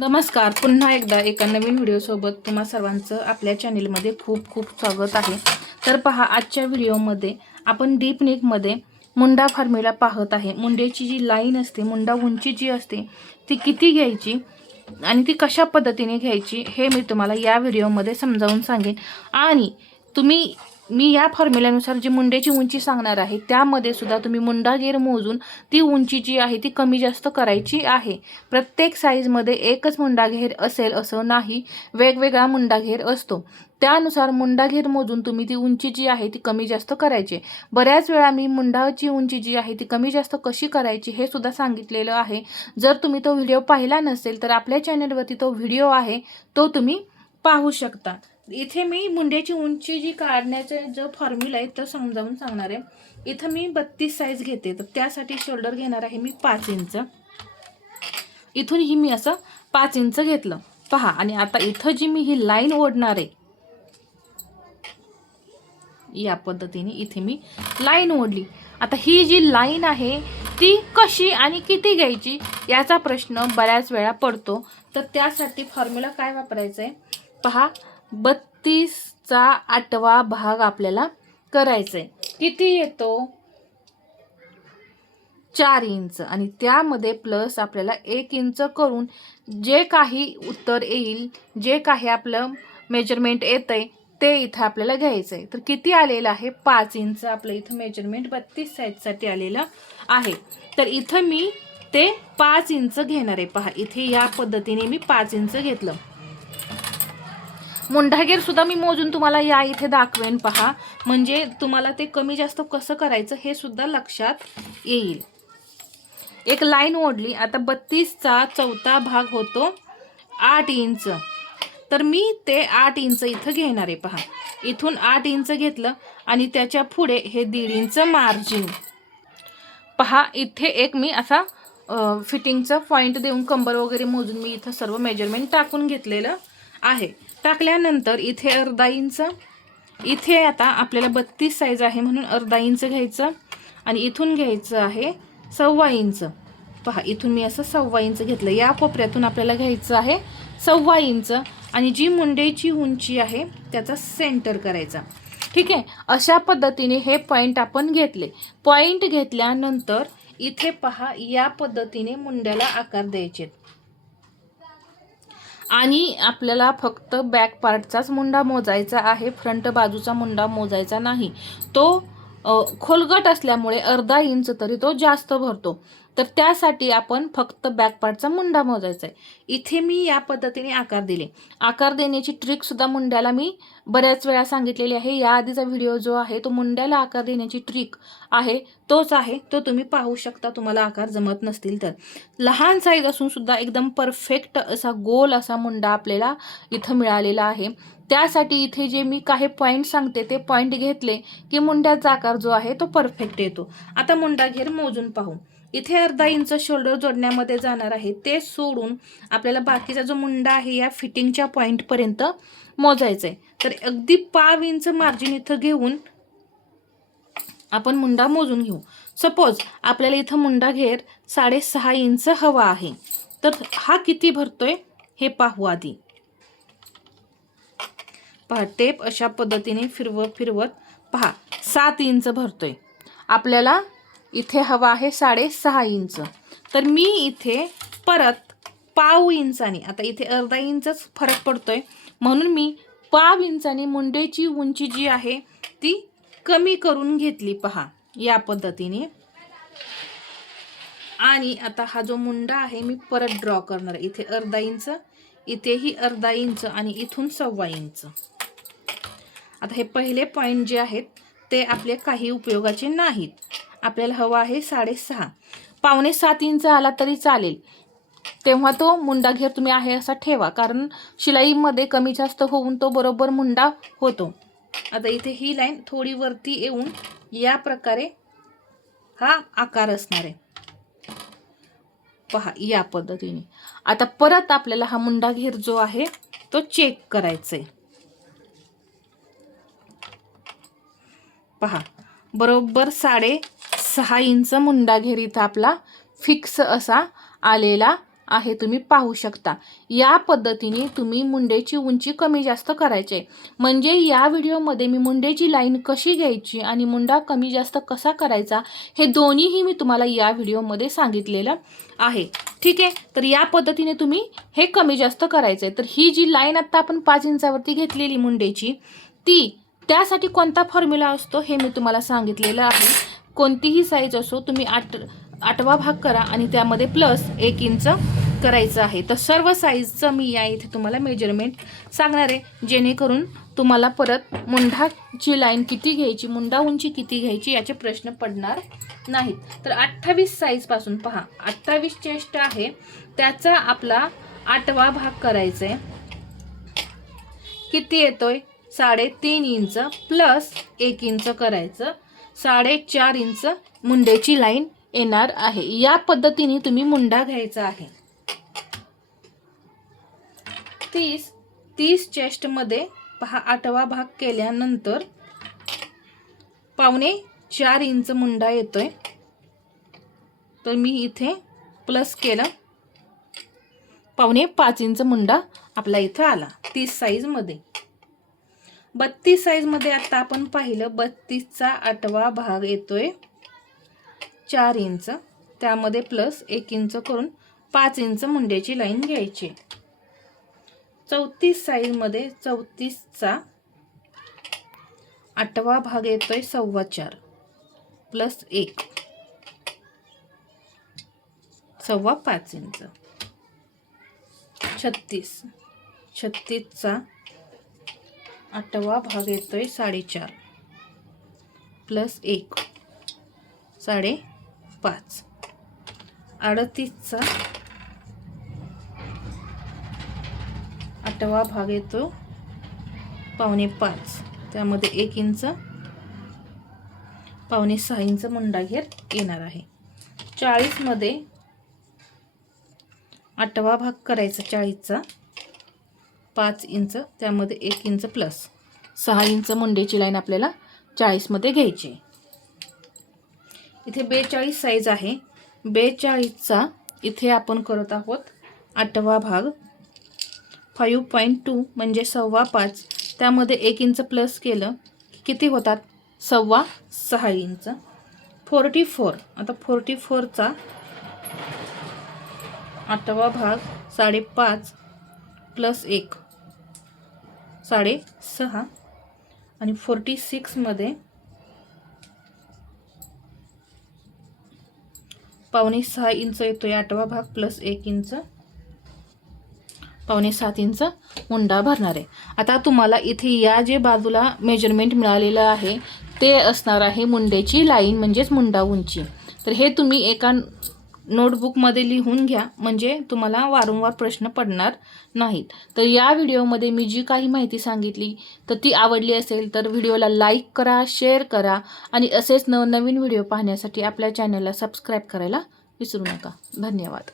नमस्कार, पुन्हा एकदा एका नवीन व्हिडिओसोबत तुम्हा सर्वांचं आपल्या चॅनेलमध्ये खूप खूप स्वागत आहे. तर पहा, आजच्या व्हिडिओमध्ये आपण डीप नेकमध्ये मुंडा फॉर्म्युला पाहत आहे. मुंड्याची जी लाईन असते, मुंडा उंची जी असते ती किती घ्यायची आणि ती कशा पद्धतीने घ्यायची हे मी तुम्हाला या व्हिडिओमध्ये समजावून सांगेन. आणि मी या फॉर्म्युल्यानुसार जी मुंड्याची उंची सांगणार आहे त्यामध्ये सुद्धा तुम्ही मुंडा घेर मोजून ती उंची जी आहे ती कमी जास्त करायची आहे. प्रत्येक साईजमध्ये एकच मुंडा घेर असेल असं नाही, वेगवेगळा मुंडा घेर असतो. त्यानुसार मुंडा घेर मोजून तुम्ही ती उंची जी आहे ती कमी जास्त करायची. बऱ्याच वेळा मी मुंडाची उंची जी आहे ती कमी जास्त कशी करायची हे सुद्धा सांगितलेलं आहे. जर तुम्ही तो व्हिडिओ पाहिला नसेल तर आपल्या चॅनलवरती तो व्हिडिओ आहे, तो तुम्ही पाहू शकता. इथे मी मुंड्याची उंची जी काढण्याचा जो फॉर्म्युला आहे तो समजावून सांगणार आहे. इथं मी 32 साईज घेते, तर त्यासाठी शोल्डर घेणार आहे मी 5 इंच. इथून ही मी असं 5 इंच घेतलं पहा. आणि आता इथं जी मी ही लाईन ओढणार आहे, या पद्धतीने इथे मी लाईन ओढली. आता ही जी लाईन आहे ती कशी आणि किती घ्यायची याचा प्रश्न बऱ्याच वेळा पडतो. तर त्यासाठी फॉर्म्युला काय वापरायचा आहे पहा. 32चा 8वा भाग आपल्याला करायचा आहे. किती येतो? 4 इंच. आणि त्यामध्ये प्लस आपल्याला 1 इंच करून जे काही उत्तर येईल, जे काही आपलं मेजरमेंट येतंय ते इथं आपल्याला घ्यायचं आहे. तर किती आलेलं आहे? 5 इंच आपलं इथं मेजरमेंट 32 साईजसाठी आलेलं आहे. तर इथं मी ते 5 इंच घेणार आहे पहा. इथे या पद्धतीने मी 5 इंच घेतलं. मुंडागेर सुद्धा मी मोजून तुम्हाला या इथे दाखवेन पहा, म्हणजे तुम्हाला ते कमी जास्त कसं करायचं हे सुद्धा लक्षात येईल. एक लाईन ओढली. आता 32चा 4था भाग होतो 8 इंच. तर मी ते 8 इंच इथं घेणार आहे पहा. इथून 8 इंच घेतलं आणि त्याच्या पुढे हे 1.5 इंच मार्जिन पहा. इथे एक मी असा फिटिंगचा पॉईंट देऊन कंबर वगैरे मोजून मी इथं सर्व मेजरमेंट टाकून घेतलेलं आहे. टाकल्यानंतर इथे अर्धा इंच, इथे आता आपल्याला 32 साईज आहे म्हणून अर्धा इंच घ्यायचं आणि इथून घ्यायचं आहे 1.25 इंच पहा. इथून मी असं 1.25 इंच घेतलं. या कोपऱ्यातून आपल्याला घ्यायचं आहे 1.25 इंच आणि जी मुंड्याची उंची आहे त्याचा सेंटर करायचा. ठीक आहे. अशा पद्धतीने हे पॉईंट आपण घेतले. पॉईंट घेतल्यानंतर इथे पहा, या पद्धतीने मुंड्याला आकार द्यायचे आणि आपल्याला फक्त बॅक पार्टचाच मुंडा मोजायचा आहे, फ्रंट बाजूचा मुंडा मोजायचा नाही. तो खोलगट असल्यामुळे अर्धा इंच तरी तो जास्त भरतो. तर त्यासाठी आपण फक्त बॅक पार्टचा मुंडा मोजायचा आहे. इथे मी या पद्धतीने आकार दिले. आकार देण्याची ट्रिक सुद्धा मुंड्याला मी बऱ्याच वेळा सांगितलेली आहे. या आधीचा व्हिडिओ जो आहे तो मुंड्याला आकार देण्याची ट्रिक आहे तोच आहे, तो तुम्ही पाहू शकता तुम्हाला आकार जमत नसतील तर. लहान साईज असून सुद्धा एकदम परफेक्ट असा गोल असा मुंडा आपल्याला इथं मिळालेला आहे. त्यासाठी इथे जे मी काही पॉईंट सांगते ते पॉईंट घेतले की मुंड्याचा आकार जो आहे तो परफेक्ट येतो. आता मुंडा घेर मोजून पाहू. इथे अर्धा इंच शोल्डर जोडण्यामध्ये जाणार आहे, ते सोडून आपल्याला बाकीचा जो मुंडा आहे या फिटिंगच्या पॉईंटपर्यंत मोजायचा आहे. तर अगदी 1.25 इंच मार्जिन इथं घेऊन आपण मुंडा मोजून घेऊ. सपोज आपल्याला इथं मुंडा घेर 6.5 इंच हवा आहे, तर हा किती भरतोय हे पाहू आधी. पहा, टेप अशा पद्धतीने फिरवत पहा 7 इंच भरतोय. आपल्याला इथे हवा आहे 6.5 इंच. तर मी इथे परत 1.5 इंचानी, आता इथे अर्धा इंचच फरक पडतोय म्हणून मी 1.5 इंचानी मुंड्याची उंची जी आहे ती कमी करून घेतली पहा या पद्धतीने. आणि आता हा जो मुंडा आहे मी परत ड्रॉ करणार आहे. इथे अर्धा इंच, इथेही अर्धा इंच आणि इथून 1.25 इंच. आता हे पहिले पॉईंट जे आहेत ते आपले काही उपयोगाचे नाहीत. आपल्याला हवा आहे 6.5. 6.25 इंच आला तरी चालेल, तेव्हा तो मुंडा घेर तुम्ही आहे असा ठेवा, कारण शिलाईमध्ये कमी जास्त होऊन तो बरोबर मुंडा होतो. आता इथे ही लाईन थोडी वरती येऊन या प्रकारे हा आकार असणार आहे पहा या पद्धतीने. आता परत आपल्याला हा मुंडा घेर जो आहे तो चेक करायचा आहे पहा. बरोबर 6.5 इंच मुंडा घेर इथं आपला फिक्स असा आलेला आहे तुम्ही पाहू शकता। या पद्धतीने तुम्ही मुंड्याची उंची कमी जास्त करायचे। म्हणजे या व्हिडिओमध्ये मी मुंड्याची लाईन कशी घ्यायची आणि मुंडा कमी जास्त कसा करायचा हे दोन्हीही मी तुम्हाला या व्हिडिओमध्ये सांगितलेलं आहे। ठीक आहे, तर या पद्धतीने तुम्ही हे कमी जास्त करायचे। तर ही जी लाईन आता आपण 5 इंचावरती घेतलेली मुंड्याची ती त्यासाठी कोणता फॉर्म्युला असतो हे मी तुम्हाला सांगितलेलं आहे। कोणतीही साईज असो तुम्ही 8वा भाग करा आणि त्यामध्ये प्लस 1 इंच करायचं आहे। तर सर्व साईजचं मी या इथे तुम्हाला मेजरमेंट सांगणार आहे, जेणेकरून तुम्हाला परत मुंडाची लाईन किती घ्यायची, मुंडा उंची किती घ्यायची याचे प्रश्न पडणार नाहीत। तर 28 साईज पासून पहा, 28 चेस्ट आहे त्याचा आपला 8वा भाग करायचा आहे। किती येतोय 3.5 इंच प्लस 1 इंच करायचं, 4.5 इंच मुंड्याची लाईन येणार आहे। या पद्धतीने तुम्ही मुंडा घ्यायचा आहे। 30 चेस्ट मध्ये पहा 8वा भाग केल्यानंतर 4.5 इंच मुंडा येतोय। तर मी इथे प्लस केलं, 5.5 इंच मुंडा आपला इथे आला 30 साईज मध्ये। 32 साईज मध्ये आता आपण पाहिलं 32चा 8वा भाग येतोय 4 इंच, त्यामध्ये प्लस 1 इंच करून 5 इंच मुंड्याची लाईन घ्यायची। 34 साईज मध्ये 34चा 8वा भाग येतोय 4.25 प्लस 1 5.25 इंच। 36चा 8वा भाग येतोय 4.5 प्लस 1 5.5। 38चा 8वा भाग येतो 5.5, त्यामध्ये 1 इंच 5.6 इंच मुंडा घेर येणार आहे। 40 मध्ये 8वा भाग करायचा 40चा 5 इंच, त्यामध्ये 1 इंच प्लस 6 इंच मुंड्याची लाईन आपल्याला 40 मध्ये घ्यायची। इथे 42 साईज आहे, 42चा इथे आपण करत आहोत 8वा भाग 5.2 म्हणजे 5.25, त्यामध्ये 1 इंच प्लस केलं किती होतात 6.25 इंच। 44 आता 44चा 8वा भाग 5.5 प्लस 1 6.5 आणि 46 मध्ये 5.6 इंच येतोय 8वा भाग प्लस 1 इंच 5.7 इंच मुंडा भरणार आहे। आता तुम्हाला इथे या जे बाजूला मेजरमेंट मिळालेलं आहे ते असणार आहे मुंड्याची लाईन म्हणजेच मुंडा उंची। तर हे तुम्ही एका नोटबुकमध्ये लिहून घ्या, म्हणजे तुम्हाला वारंवार प्रश्न पडणार नाहीत। तर या व्हिडिओमध्ये मी जी काही माहिती सांगितली तर ती आवडली असेल तर व्हिडिओला लाईक करा, शेअर करा आणि असेच नवनवीन व्हिडिओ पाहण्यासाठी आपल्या चॅनलला सबस्क्राईब करायला विसरू नका। धन्यवाद।